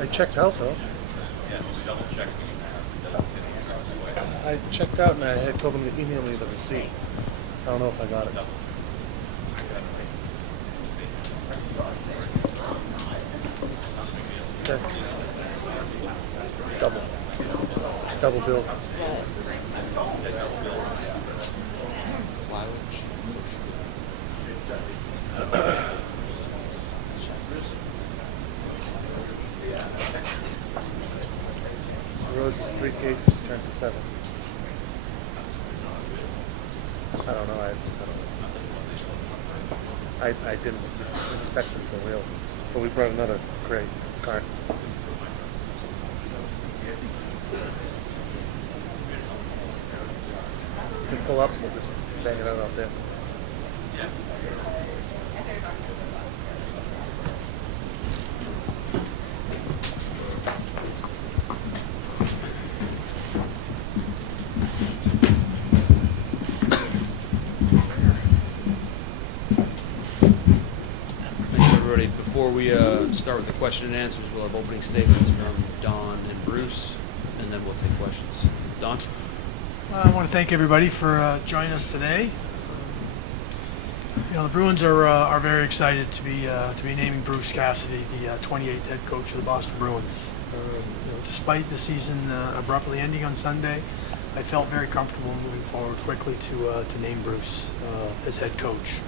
I checked out though. Yeah, double check. I checked out and I had told them to email me the receipt. I don't know if I got it. Okay. Double bill. Rose 3 cases, turned to 7. I don't know. I didn't inspect them for wheels, but we brought another crate cart. You can pull up and we'll just bang it out there. Before we start with the question and answers, we'll have opening statements from Don and Bruce, and then we'll take questions. Don? I want to thank everybody for joining us today. The Bruins are very excited to be naming Bruce Cassidy the 28th head coach of the Boston Bruins. Despite the season abruptly ending on Sunday, I felt very comfortable moving forward quickly to name Bruce as head coach.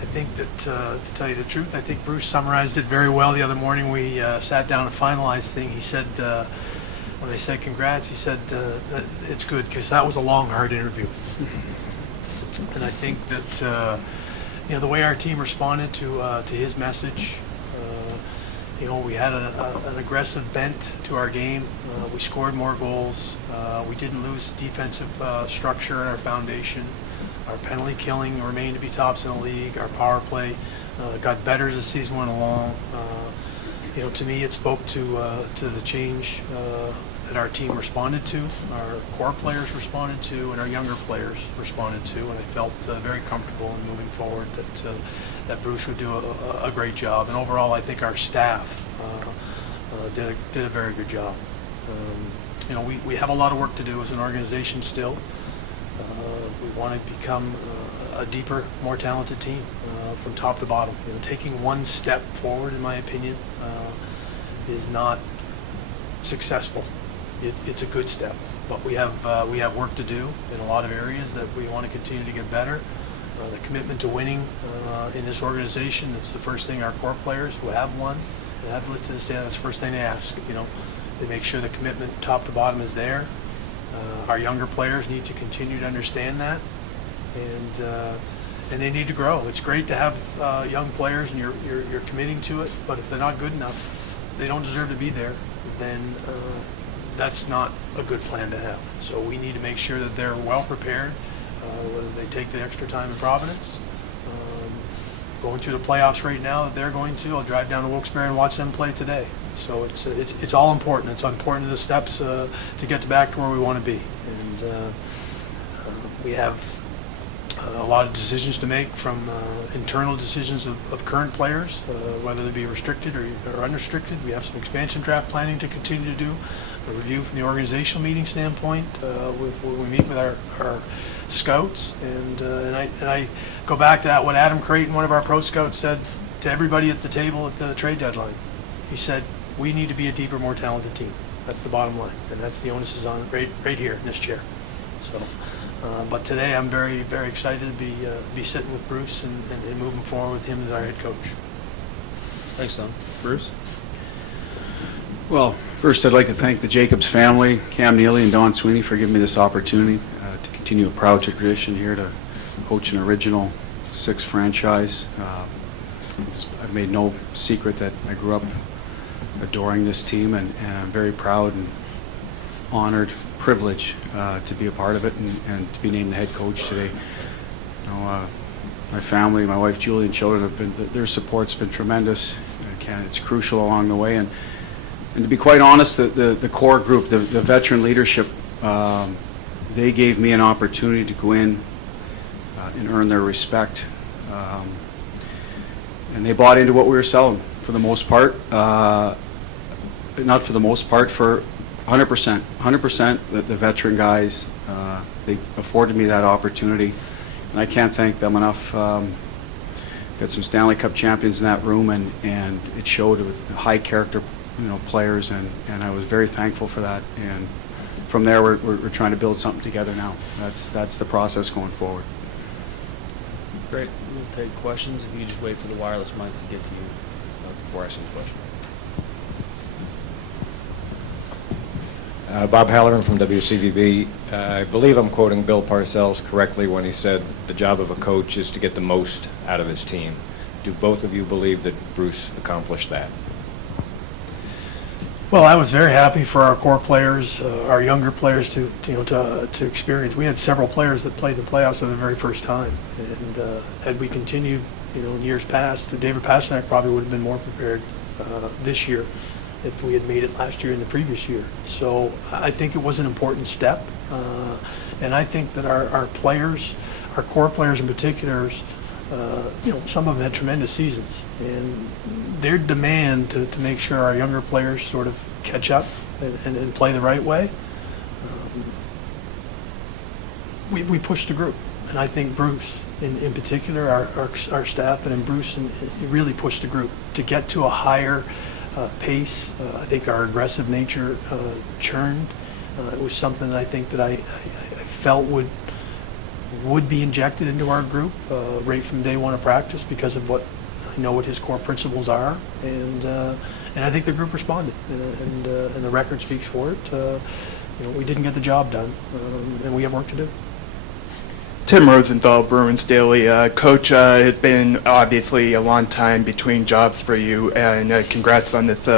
I think that, to tell you the truth, I think Bruce summarized it very well the other morning. We sat down and finalized things. He said, when they said congrats, he said, it's good because that was a long, hard interview. And I think that, the way our team responded to his message, we had an aggressive bent to our game. We scored more goals. We didn't lose defensive structure in our foundation. Our penalty killing remained to be tops in the league. Our power play got better as the season went along. To me, it spoke to the change that our team responded to, our core players responded to, and our younger players responded to. And I felt very comfortable in moving forward that Bruce would do a great job. And overall, I think our staff did a very good job. We have a lot of work to do as an organization still. We want to become a deeper, more talented team from top to bottom. Taking one step forward, in my opinion, is not successful. It's a good step, but we have work to do in a lot of areas that we want to continue to get better. The commitment to winning in this organization, it's the first thing our core players who have won and have lived to this day, that's the first thing they ask. They make sure the commitment top to bottom is there. Our younger players need to continue to understand that, and they need to grow. It's great to have young players and you're committing to it, but if they're not good enough, they don't deserve to be there, then that's not a good plan to have. So we need to make sure that they're well prepared, whether they take the extra time in Providence, going through the playoffs right now that they're going to. I'll drive down to Wilkes-Barre and watch them play today. So it's all important. It's important to the steps to get back to where we want to be. And we have a lot of decisions to make, from internal decisions of current players, whether they be restricted or unrestricted. We have some expansion draft planning to continue to do, a review from the organizational meeting standpoint when we meet with our scouts. And I go back to what Adam Creighton, one of our pro scouts, said to everybody at the table at the trade deadline. He said, we need to be a deeper, more talented team. That's the bottom line, and that's the onus is on right here in this chair. So, but today I'm very, very excited to be sitting with Bruce and moving forward with him as our head coach. Thanks, Don. Bruce? Well, first I'd like to thank the Jacobs family, Cam Neely and Don Sweeney, for giving me this opportunity to continue a proud tradition here to coach an original 6 franchise. I've made no secret that I grew up adoring this team, and I'm very proud and honored, privileged to be a part of it and to be named the head coach today. My family, my wife Julie and children have been, their support's been tremendous. It's crucial along the way, and to be quite honest, the core group, the veteran leadership, they gave me an opportunity to go in and earn their respect, and they bought into what we were selling for the most part. not for the most part, for 100%. 100%, the veteran guys, they afforded me that opportunity, and I can't thank them enough. Got some Stanley Cup champions in that room, and it showed with high character, players, and I was very thankful for that. And from there, we're trying to build something together now. That's the process going forward. Great. We'll take questions. If you just wait for the wireless mic to get to you before asking the question. Bob Halloran from WCVB. I believe I'm quoting Bill Parcells correctly when he said the job of a coach is to get the most out of his team. Do both of you believe that Bruce accomplished that? Well, I was very happy for our core players, our younger players to experience. We had several players that played the playoffs for the very first time, and had we continued, in years past, David Pasternak probably would have been more prepared this year if we had made it last year and the previous year. So I think it was an important step, and I think that our players, our core players in particular, some of them had tremendous seasons, and their demand to make sure our younger players sort of catch up and play the right way, we pushed the group. And I think Bruce, in particular, our staff, and in Bruce, really pushed the group to get to a higher pace. I think our aggressive nature churned. It was something that I think that I felt would be injected into our group right from day one of practice because of what I know what his core principles are, and I think the group responded, and the record speaks for it. We didn't get the job done, and we have work to do. Tim Rosenthal, Bruins Daily. Coach, it's been obviously a long time between jobs for you, and congrats on this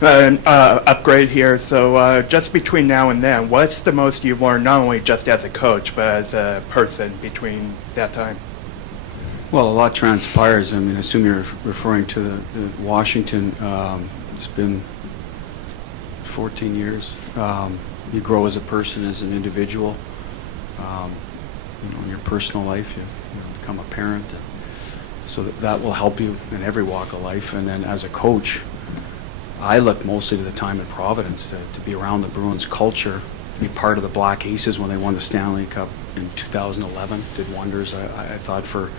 upgrade here. So just between now and then, what's the most you've learned, not only just as a coach, but as a person between that time? Well, a lot transpires. I mean, I assume you're referring to the Washington. It's been 14 years. You grow as a person, as an individual. In your personal life, you become a parent. So that will help you in every walk of life. And then as a coach, I look mostly to the time in Providence to be around the Bruins culture, to be part of the Black Aces when they won the Stanley Cup in 2011. Did wonders, I thought, for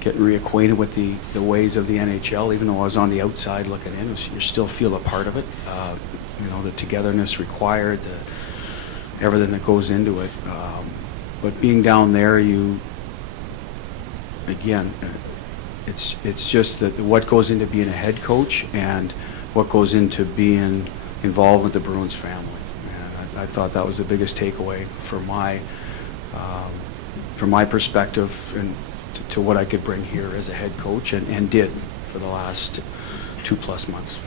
getting reacquainted with the ways of the NHL. Even though I was on the outside looking in, you still feel a part of it. The togetherness required, everything that goes into it. But being down there, it's just that what goes into being a head coach and what goes into being involved with the Bruins family. And I thought that was the biggest takeaway from my perspective and to what I could bring here as a head coach and did for the last 2+ months.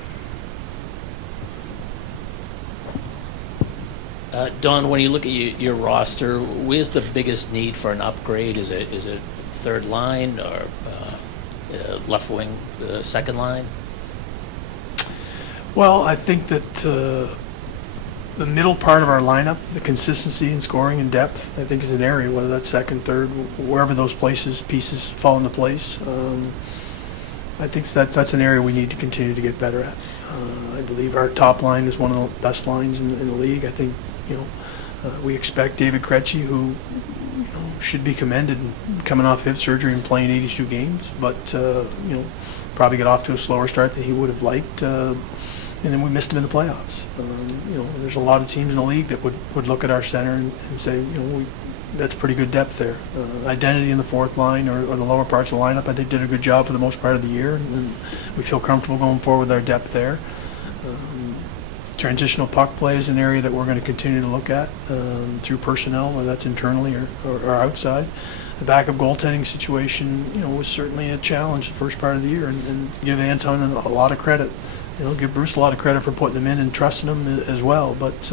Don, when you look at your roster, where's the biggest need for an upgrade? Is it third line or left wing, second line? Well, I think that the middle part of our lineup, the consistency in scoring and depth, I think is an area, whether that's second, third, wherever those pieces fall into place. I think that's an area we need to continue to get better at. I believe our top line is one of the best lines in the league. I think we expect David Krejci, who should be commended, coming off hip surgery and playing 82 games, but probably get off to a slower start than he would have liked. And then we missed him in the playoffs. There's a lot of teams in the league that would look at our center and say, that's pretty good depth there. Identity in the fourth line or the lower parts of the lineup, I think, did a good job for the most part of the year, and we feel comfortable going forward with our depth there. Transitional puck play is an area that we're going to continue to look at through personnel, whether that's internally or outside. The backup goaltending situation, was certainly a challenge the first part of the year, and give Anton a lot of credit. Give Bruce a lot of credit for putting him in and trusting him as well. But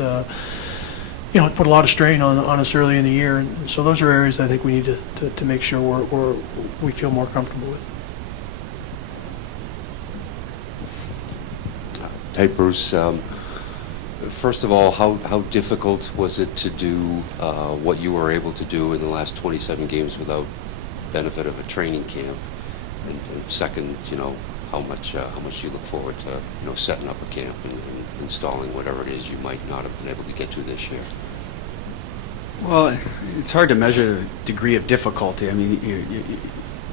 it put a lot of strain on us early in the year, and so those are areas I think we need to make sure we feel more comfortable with. Hey, Bruce. First of all, how difficult was it to do what you were able to do in the last 27 games without benefit of a training camp? And second, how much do you look forward to, setting up a camp and installing whatever it is you might not have been able to get to this year? Well, it's hard to measure the degree of difficulty. I mean,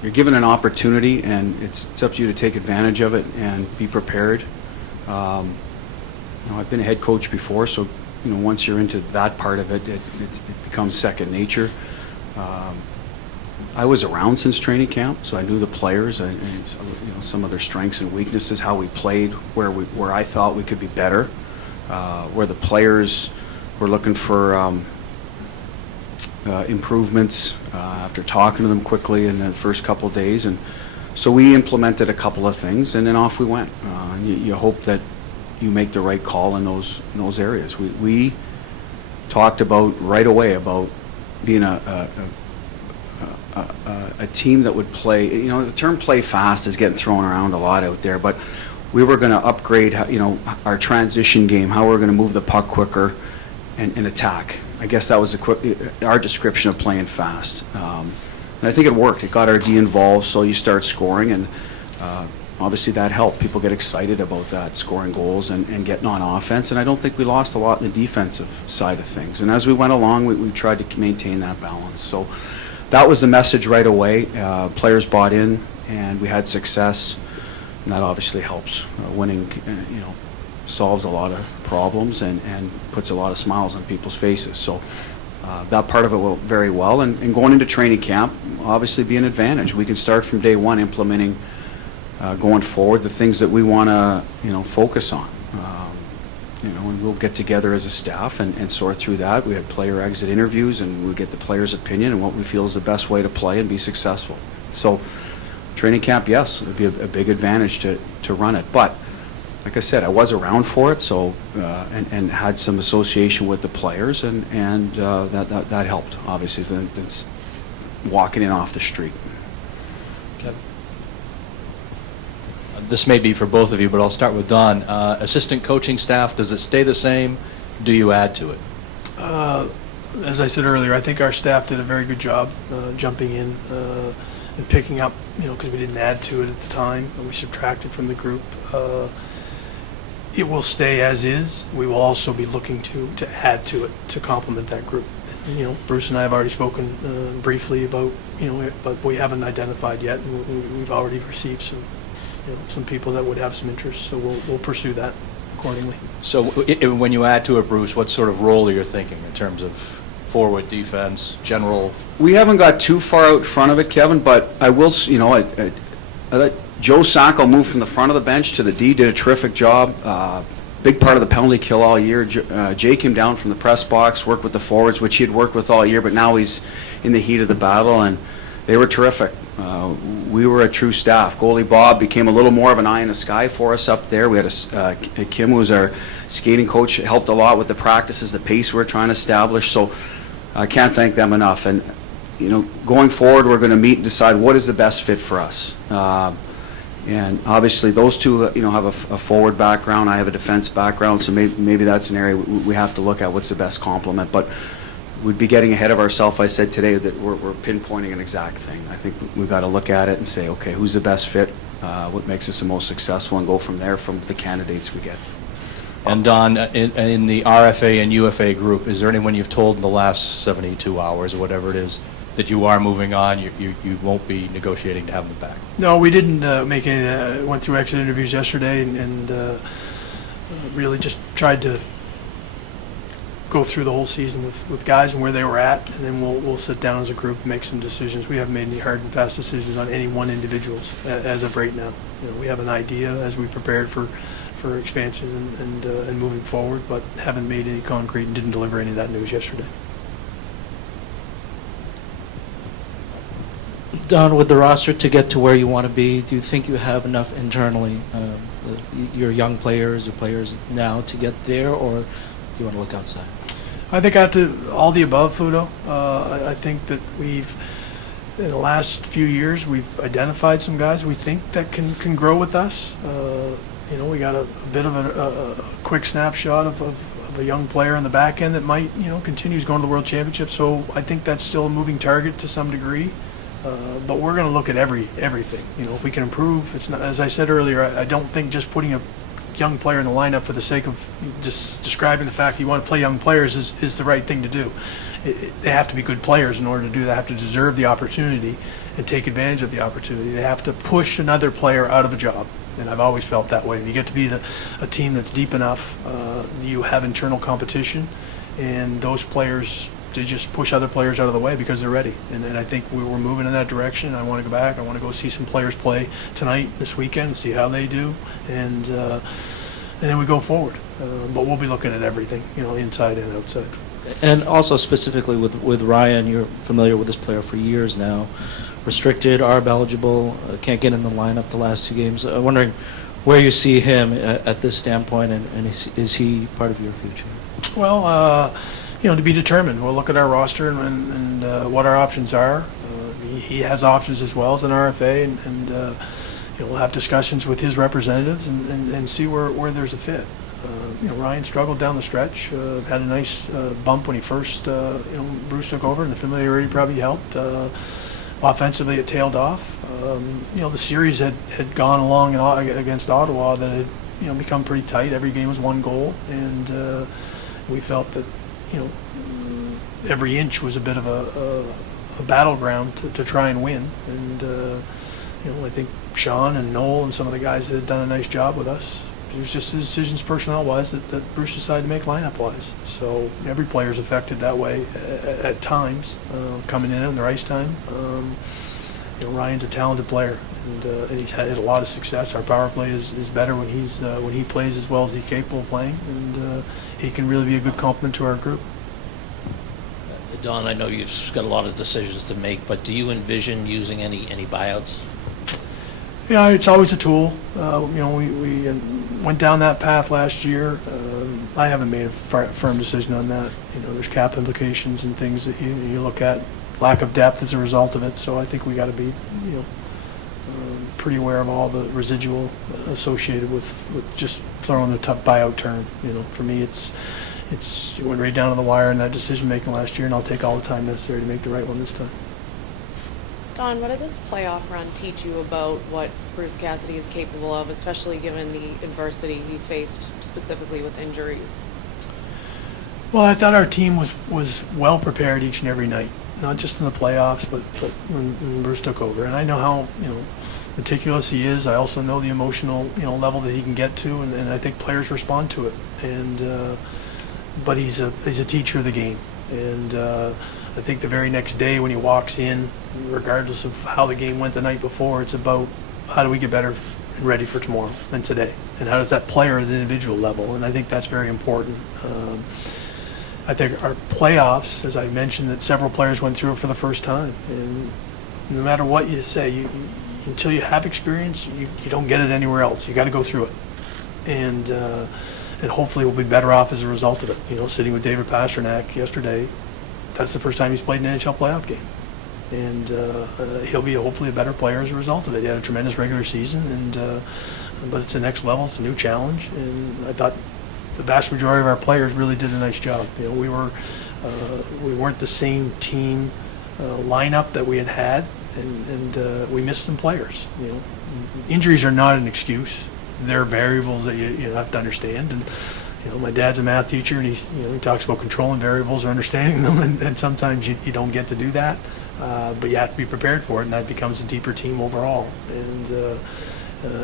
you're given an opportunity, and it's up to you to take advantage of it and be prepared. I've been a head coach before, so once you're into that part of it, it becomes second nature. I was around since training camp, so I knew the players, and some of their strengths and weaknesses, how we played, where I thought we could be better, where the players were looking for improvements after talking to them quickly in the first couple of days, and so we implemented a couple of things, and then off we went. You hope that you make the right call in those areas. We talked about right away about being a team that would play. The term "play fast" is getting thrown around a lot out there, but we were going to upgrade, our transition game, how we're going to move the puck quicker and attack. I guess that was our description of playing fast. And I think it worked. It got our D involved, so you start scoring, and obviously that helped. People get excited about that, scoring goals and getting on offense, and I don't think we lost a lot in the defensive side of things. And as we went along, we tried to maintain that balance. So that was the message right away. Players bought in, and we had success, and that obviously helps. Winning, solves a lot of problems and puts a lot of smiles on people's faces. So that part of it went very well. And going into training camp, obviously be an advantage. We can start from day one implementing going forward the things that we want to focus on. And we'll get together as a staff and sort through that. We have player exit interviews, and we get the player's opinion and what we feel is the best way to play and be successful. So training camp, yes, it would be a big advantage to run it. But like I said, I was around for it, so and had some association with the players, and that helped, obviously, than walking in off the street. Okay. This may be for both of you, but I'll start with Don. Assistant coaching staff, does it stay the same? Do you add to it? As I said earlier, I think our staff did a very good job jumping in and picking up, because we didn't add to it at the time, and we subtracted from the group. It will stay as is. We will also be looking to add to it to complement that group. Bruce and I have already spoken briefly about, but we haven't identified yet, and we've already received some people that would have some interest, so we'll pursue that accordingly. So when you add to it, Bruce, what sort of role are you thinking in terms of forward, defense, general? We haven't got too far out front of it, Kevin, but I will, I let Joe Sacco move from the front of the bench to the D, did a terrific job. Big part of the penalty kill all year. Jay came down from the press box, worked with the forwards, which he had worked with all year, but now he's in the heat of the battle, and they were terrific. We were a true staff. Goalie Bob became a little more of an eye in the sky for us up there. We had Kim, who was our skating coach, helped a lot with the practices, the pace we were trying to establish, so I can't thank them enough. And going forward, we're going to meet and decide what is the best fit for us. And obviously, those two, have a forward background. I have a defense background, so maybe that's an area we have to look at. What's the best complement? But we'd be getting ahead of ourselves. I said today that we're pinpointing an exact thing. I think we've got to look at it and say, okay, who's the best fit? What makes us the most successful, and go from there from the candidates we get. And Don, in the RFA and UFA group, is there anyone you've told in the last 72 hours or whatever it is that you are moving on, you won't be negotiating to have them back? No, we didn't make any, went through exit interviews yesterday and really just tried to go through the whole season with guys and where they were at, and then we'll sit down as a group and make some decisions. We haven't made any hard and fast decisions on any one individuals as of right now. We have an idea as we prepared for expansion and moving forward, but haven't made any concrete and didn't deliver any of that news yesterday. Don, with the roster to get to where you want to be, do you think you have enough internally, your young players or players now, to get there, or do you want to look outside? I think after all the above, Fluto, I think that we've, in the last few years, we've identified some guys we think that can grow with us. We got a bit of a quick snapshot of a young player in the back end that might, continues going to the World Championship. So I think that's still a moving target to some degree. But we're going to look at everything. You know, if we can improve, it's not, as I said earlier, I don't think just putting a young player in the lineup for the sake of just describing the fact that you want to play young players is the right thing to do. They have to be good players in order to do that. They have to deserve the opportunity and take advantage of the opportunity. They have to push another player out of a job. And I've always felt that way. When you get to be a team that's deep enough, you have internal competition, and those players, they just push other players out of the way because they're ready. And I think we're moving in that direction. I want to go back. I want to go see some players play tonight, this weekend, and see how they do. And then we go forward. But we'll be looking at everything, you know, inside and outside. And also specifically with Ryan, you're familiar with this player for years now. Restricted, ARB eligible, can't get in the lineup the last 2 games. I'm wondering where you see him at this standpoint, and is he part of your future? Well, you know, to be determined. We'll look at our roster and what our options are. He has options as well as an RFA, and you know, we'll have discussions with his representatives and see where there's a fit. You know, Ryan struggled down the stretch, had a nice bump when he first, you know, Bruce took over, and the familiarity probably helped. Offensively, it tailed off. You know, the series had gone along against Ottawa that had, you know, become pretty tight. Every game was 1 goal, and we felt that, you know, every inch was a bit of a battleground to try and win. And you know, I think Sean and Noel and some of the guys that had done a nice job with us. It was just the decisions personnel-wise that Bruce decided to make lineup-wise. So every player's affected that way at times, coming in on their ice time. You know, Ryan's a talented player, and he's had a lot of success. Our power play is better when he plays as well as he's capable of playing, and he can really be a good complement to our group. Don, I know you've got a lot of decisions to make, but do you envision using any buyouts? Yeah, it's always a tool. You know, we went down that path last year. I haven't made a firm decision on that. You know, there's cap implications and things that you look at. Lack of depth as a result of it. So I think we got to be, you know, pretty aware of all the residual associated with just throwing the tough buyout term. You know, for me, it went right down to the wire in that decision making last year, and I'll take all the time necessary to make the right one this time. Don, what did this playoff run teach you about what Bruce Cassidy is capable of, especially given the adversity he faced specifically with injuries? Well, I thought our team was well prepared each and every night, not just in the playoffs, but when Bruce took over. And I know how, you know, meticulous he is. I also know the emotional, you know, level that he can get to, and I think players respond to it. And but he's a teacher of the game, and I think the very next day when he walks in, regardless of how the game went the night before, it's about how do we get better and ready for tomorrow and today, and how does that player at an individual level, and I think that's very important. I think our playoffs, as I mentioned, that several players went through it for the first time, and no matter what you say, until you have experience, you don't get it anywhere else. You got to go through it, and hopefully we'll be better off as a result of it. You know, sitting with David Pasternak yesterday, that's the first time he's played an NHL playoff game, and he'll be hopefully a better player as a result of it. He had a tremendous regular season, and but it's the next level. It's a new challenge, and I thought the vast majority of our players really did a nice job. You know, we weren't the same team lineup that we had, and we missed some players. You know, injuries are not an excuse. They're variables that you have to understand. And you know, my dad's a math teacher, and he talks about controlling variables or understanding them, and sometimes you don't get to do that, but you have to be prepared for it, and that becomes a deeper team overall. And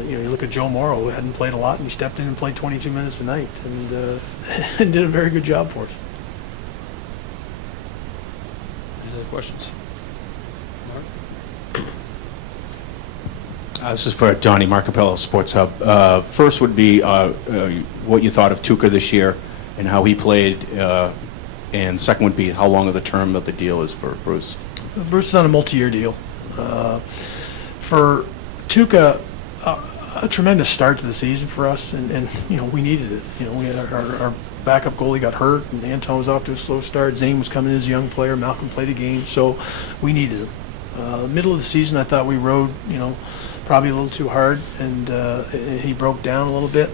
you know, you look at Joe Morrow, who hadn't played a lot, and he stepped in and played 22 minutes a night, and and did a very good job for us. Any other questions? Mark? This is for Donnie Marcapello, Sports Hub. First would be what you thought of Tuukka this year and how he played, and second would be how long of the term of the deal is for Bruce. Bruce is on a multi-year deal. For Tuukka, a tremendous start to the season for us, and you know, we needed it. You know, we had our backup goalie got hurt, and Anton was off to a slow start. Zane was coming in as a young player. Malcolm played a game, so we needed him. Middle of the season, I thought we rode, you know, probably a little too hard, and he broke down a little bit.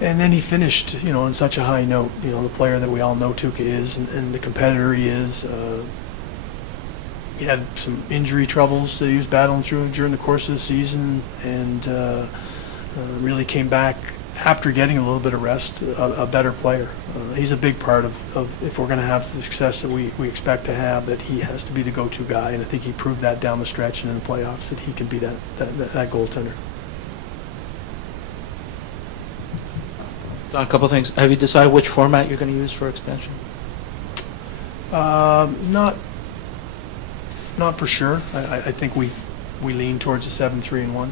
And then he finished, you know, on such a high note. You know, the player that we all know Tuukka is, and the competitor he is. he had some injury troubles that he was battling through during the course of the season, and really came back after getting a little bit of rest, a better player. He's a big part of if we're going to have the success that we expect to have, that he has to be the go-to guy, and I think he proved that down the stretch and in the playoffs that he can be that goaltender. Don, a couple things. Have you decided which format you're going to use for expansion? Not for sure. I think we lean towards a 7-3-1,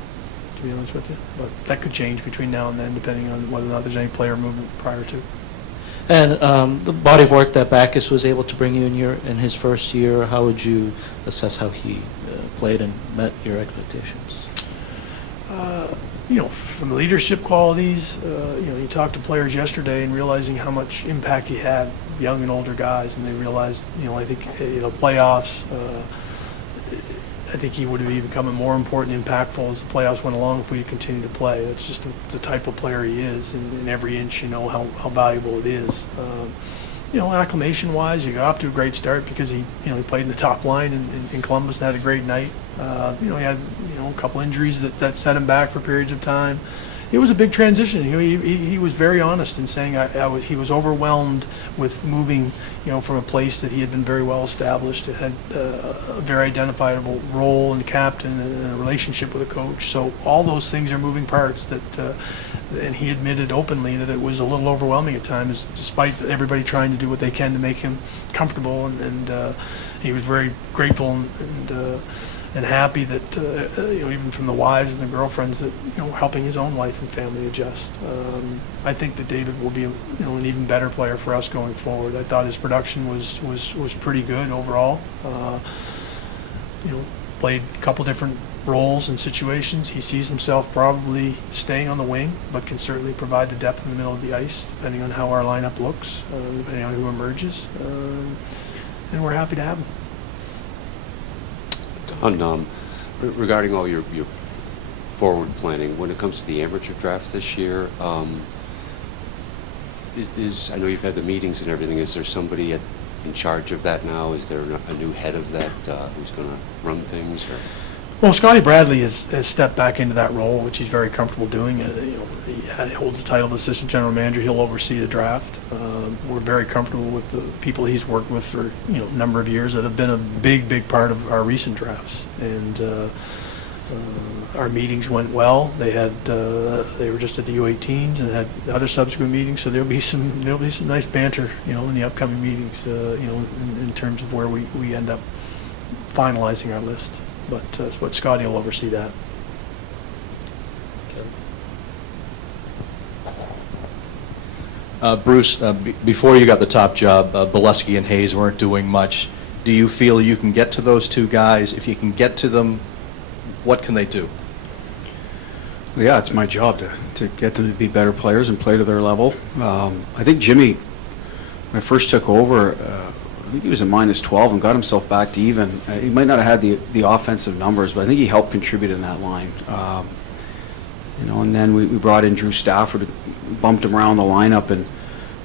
to be honest with you. But that could change between now and then, depending on whether or not there's any player movement prior to. And the body of work that Backus was able to bring you in his first year, how would you assess how he played and met your expectations? From leadership qualities, you talked to players yesterday and realizing how much impact he had, young and older guys, and they realized, I think, playoffs, I think he would have become more important and impactful as the playoffs went along if we continue to play. That's just the type of player he is, and in every inch, how valuable it is. Acclimation-wise, he got off to a great start because he played in the top line in Columbus and had a great night. He had a couple injuries that set him back for periods of time. It was a big transition. He was very honest in saying he was overwhelmed with moving, from a place that he had been very well established. It had a very identifiable role and captain and a relationship with a coach. So all those things are moving parts and he admitted openly that it was a little overwhelming at times, despite everybody trying to do what they can to make him comfortable. And he was very grateful and happy that even from the wives and the girlfriends that helping his own life and family adjust. I think that David will be an even better player for us going forward. I thought his production was pretty good overall. Played a couple different roles and situations. He sees himself probably staying on the wing, but can certainly provide the depth in the middle of the ice, depending on how our lineup looks, depending on who emerges. And we're happy to have him. Regarding all your forward planning, when it comes to the amateur draft this year, I know you've had the meetings and everything. Is there somebody in charge of that now? Is there a new head of that who's going to run things? Or? Well, Scotty Bradley has stepped back into that role, which he's very comfortable doing. He holds the title of assistant general manager. He'll oversee the draft. We're very comfortable with the people he's worked with for a number of years that have been a big part of our recent drafts. And our meetings went well. They were just at the U18s and had other subsequent meetings. So there'll be some nice banter, in the upcoming meetings, in terms of where we end up finalizing our list. But Scotty will oversee that. Bruce, before you got the top job, Bolesky and Hayes weren't doing much. Do you feel you can get to those two guys? If you can get to them, what can they do? Well, yeah, it's my job to get them to be better players and play to their level. I think Jimmy, when I first took over, I think he was a -12 and got himself back to even. He might not have had the offensive numbers, but I think he helped contribute in that line. And then we brought in Drew Stafford, bumped him around the lineup, and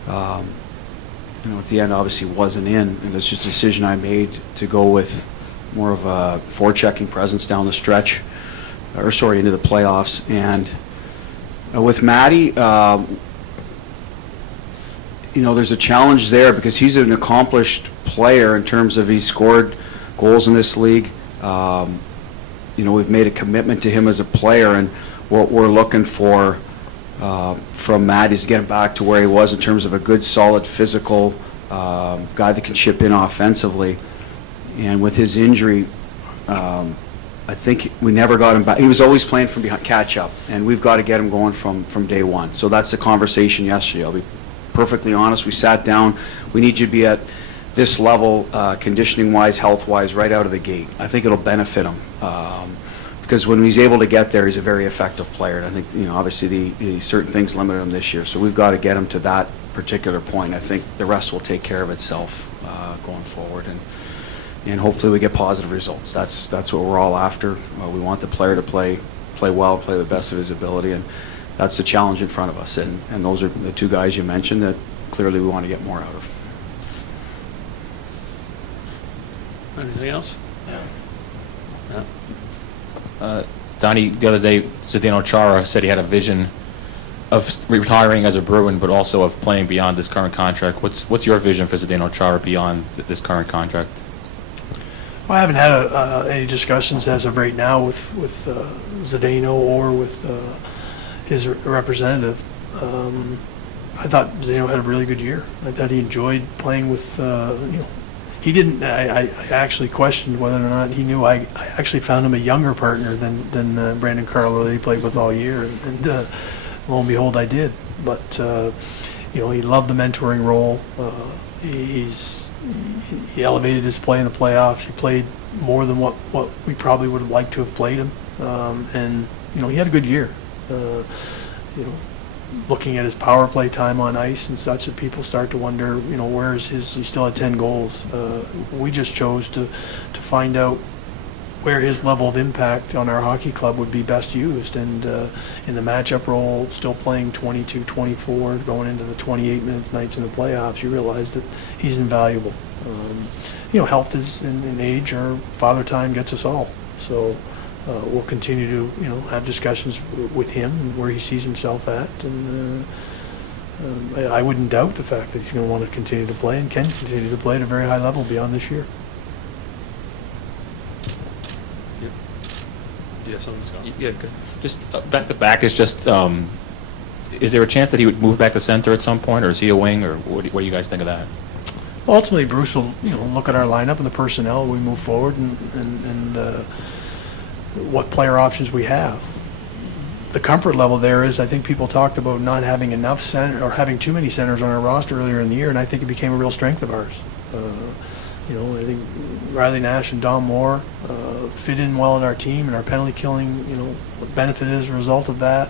at the end obviously wasn't in. And it's just a decision I made to go with more of a forechecking presence down the stretch, into the playoffs. And with Matty, there's a challenge there because he's an accomplished player in terms of he's scored goals in this league. We've made a commitment to him as a player, and what we're looking for from Matt is to get him back to where he was in terms of a good, solid, physical guy that can chip in offensively. And with his injury, I think we never got him back. He was always playing from behind, catch up, and we've got to get him going from day one. So that's the conversation yesterday. I'll be perfectly honest. We sat down. We need you to be at this level, conditioning-wise, health-wise, right out of the gate. I think it'll benefit him because when he's able to get there, he's a very effective player. And I think, obviously, certain things limited him this year. So we've got to get him to that particular point. I think the rest will take care of itself going forward, and hopefully we get positive results. That's what we're all after. We want the player to play well, play the best of his ability, and that's the challenge in front of us. And those are the two guys you mentioned that clearly we want to get more out of. Anything else? Yeah, Donnie, the other day, Zdeno Chara said he had a vision of retiring as a Bruin, but also of playing beyond this current contract. What's your vision for Zdeno Chara beyond this current contract? Well, I haven't had any discussions as of right now with Zdeno or with his representative. I thought Zdeno had a really good year. I thought he enjoyed playing with, he didn't, I actually questioned whether or not he knew I actually found him a younger partner than Brandon Carlo that he played with all year. And lo and behold, I did. But, he loved the mentoring role. He elevated his play in the playoffs. He played more than what we probably would have liked to have played him. And he had a good year. Looking at his power play time on ice and such, that people start to wonder, where is he still had 10 goals. We just chose to find out where his level of impact on our hockey club would be best used. And in the matchup role, still playing 22, 24, going into the 28 minutes nights in the playoffs, you realize that he's invaluable. Health is and age or father time gets us all. So we'll continue to, have discussions with him and where he sees himself at. And I wouldn't doubt the fact that he's going to want to continue to play and can continue to play at a very high level beyond this year. Do you have something, Scott? Yeah, good. Just back to back is just, is there a chance that he would move back to center at some point, or is he a wing, or what do you guys think of that? Well, ultimately, Bruce will, look at our lineup and the personnel we move forward and what player options we have. The comfort level there is, I think people talked about not having enough center or having too many centers on our roster earlier in the year, and I think it became a real strength of ours. I think Riley Nash and Don Moore fit in well in our team, and our penalty killing, benefited as a result of that.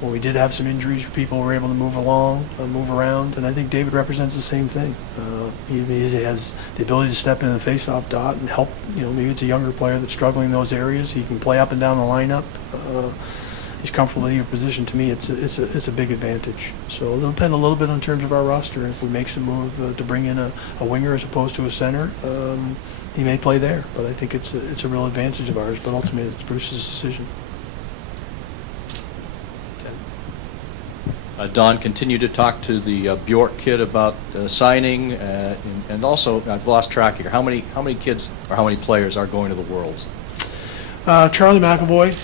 When we did have some injuries, people were able to move around, and I think David represents the same thing. He has the ability to step into the face-off dot and help. Maybe it's a younger player that's struggling in those areas. He can play up and down the lineup. He's comfortable in either position. To me, it's a big advantage. So it'll depend a little bit in terms of our roster. If we make some move to bring in a winger as opposed to a center, he may play there. But I think it's a real advantage of ours. But ultimately, it's Bruce's decision. Don, continue to talk to the Bjork kid about signing, and also I've lost track here. How many kids or how many players are going to the Worlds? Charlie McAvoy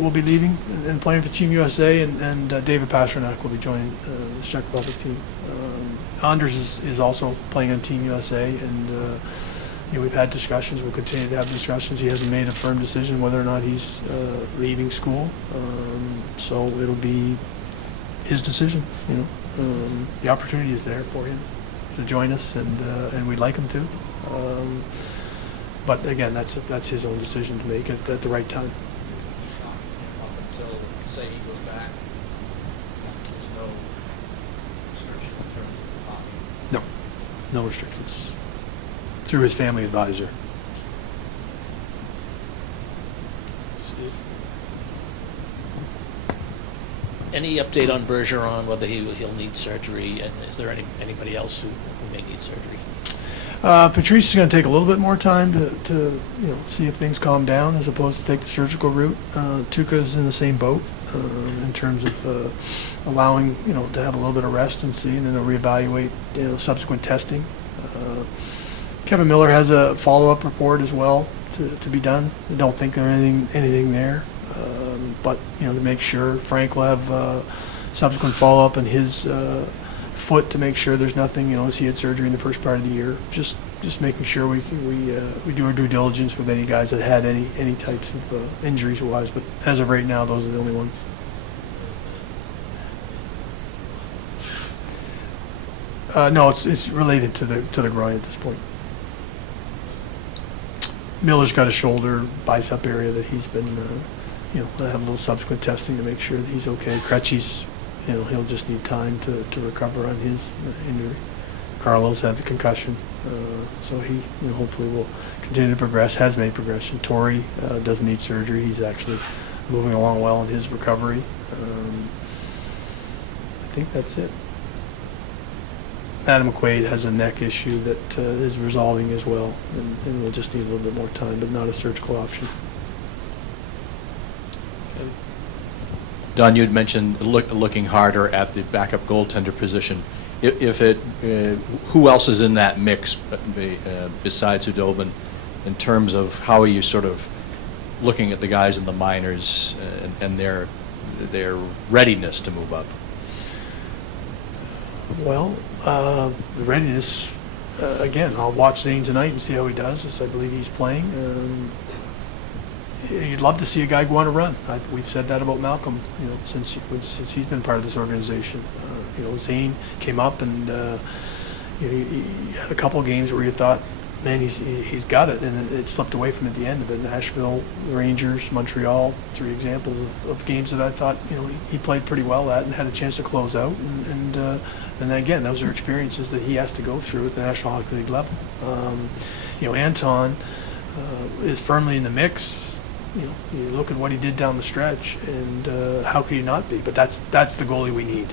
will be leaving and playing for Team USA, and David Pasternak will be joining the Czech Republic team. Anders is also playing on Team USA, and we've had discussions. We'll continue to have discussions. He hasn't made a firm decision whether or not he's leaving school, so it'll be his decision. The opportunity is there for him to join us, and we'd like him to. But again, that's his own decision to make at the right time. Up until, say, he goes back, there's no restriction in terms of hockey? No restrictions. Through his family advisor. Steve? Any update on Bergeron, whether he'll need surgery, and is there anybody else who may need surgery? Patrice is going to take a little bit more time to see if things calm down as opposed to take the surgical route. Tuukka's in the same boat in terms of allowing to have a little bit of rest and see, and then they'll reevaluate subsequent testing. Kevin Miller has a follow-up report as well to be done. I don't think there's anything there, but to make sure, Frank will have subsequent follow-up in his foot to make sure there's nothing, as he had surgery in the first part of the year. Just making sure we do our due diligence with any guys that had any types of injuries wise. But as of right now, those are the only ones. No, it's related to the groin at this point. Miller's got a shoulder bicep area that he's been have a little subsequent testing to make sure that he's okay. Krejci's, he'll just need time to recover on his injury. Carlos had the concussion, so he hopefully will continue to progress, has made progression. Torrey doesn't need surgery. He's actually moving along well in his recovery. I think that's it. Adam McQuaid has a neck issue that is resolving as well, and we'll just need a little bit more time, but not a surgical option. Don, you had mentioned looking harder at the backup goaltender position. Who else is in that mix besides Hudobin in terms of how are you sort of looking at the guys in the minors and their readiness to move up? Well, the readiness, again, I'll watch Zane tonight and see how he does, as I believe he's playing. You'd love to see a guy go on a run. We've said that about Malcolm, since he's been part of this organization. Zane came up and he had a couple of games where you thought, man, he's got it, and it slipped away from at the end of it. Nashville, Rangers, Montreal, 3 examples of games that I thought he played pretty well at and had a chance to close out. And again, those are experiences that he has to go through at the National Hockey League level. Anton is firmly in the mix. You look at what he did down the stretch, and how could he not be? But that's the goalie we need.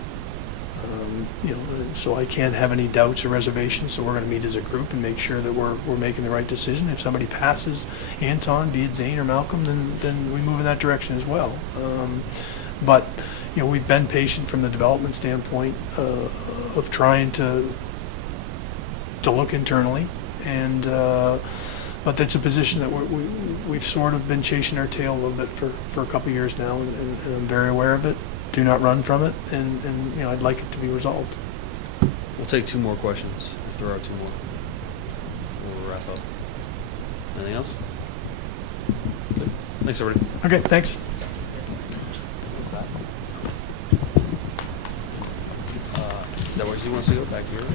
So I can't have any doubts or reservations. So we're going to meet as a group and make sure that we're making the right decision. If somebody passes Anton, be it Zane or Malcolm, then we move in that direction as well. But we've been patient from the development standpoint of trying to look internally, and but that's a position that we've sort of been chasing our tail a little bit for a couple of years now, and I'm very aware of it. Do not run from it, and I'd like it to be resolved. We'll take 2 more questions, if there are 2 more. We'll wrap up. Anything else? Good. Thanks, everybody. Okay, thanks. Is that where he wants to go? Back here?